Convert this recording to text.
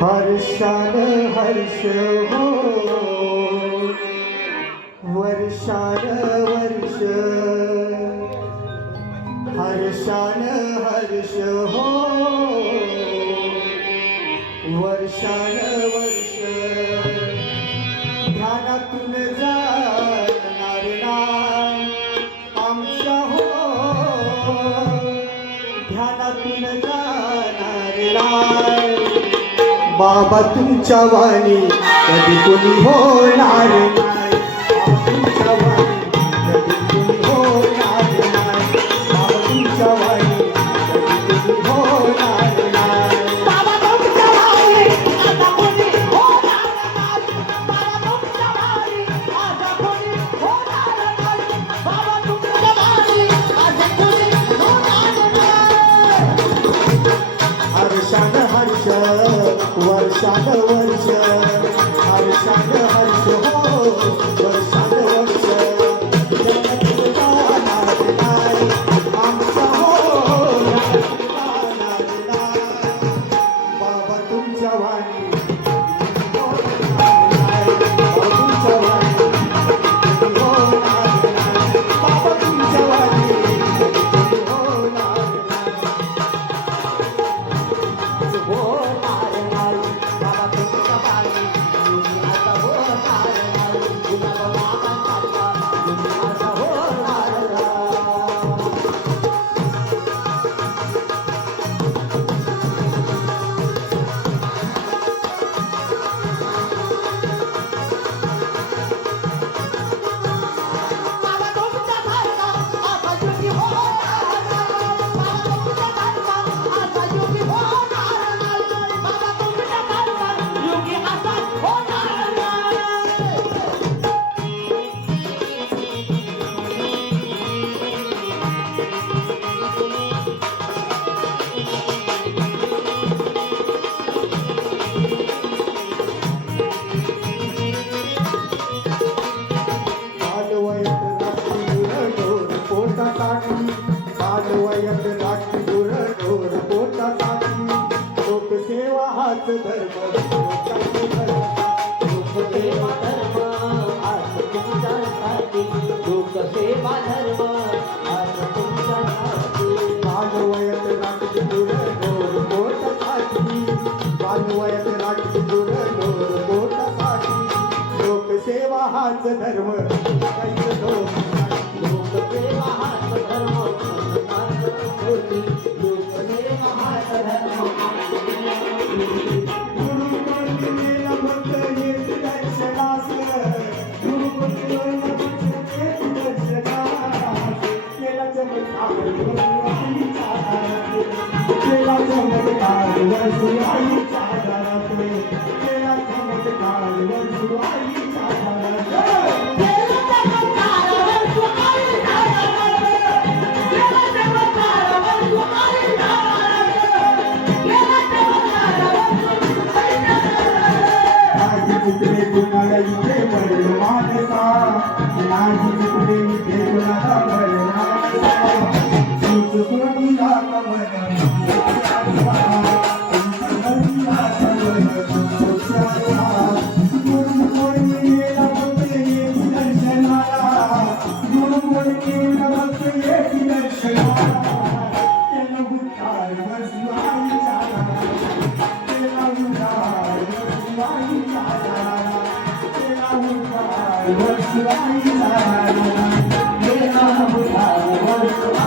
हर्षान हर्ष हो वर्षान वर्ष हर्षान हर्ष हो वर्षान वर्ष ध्यानातून जाणार नाम आमच्या हो ध्यानातून जाणार नाम बाबा तुमच्या वाणी कधी कोणी होणार? तुमच्यासाठी नाटक दूर गोर कोटसाठी नाटक दूर गोर लोकसेवा हाच धर्म चमत्कार वरसुआई चादर पे तेरा चमत्कार वरसुआई Thank you.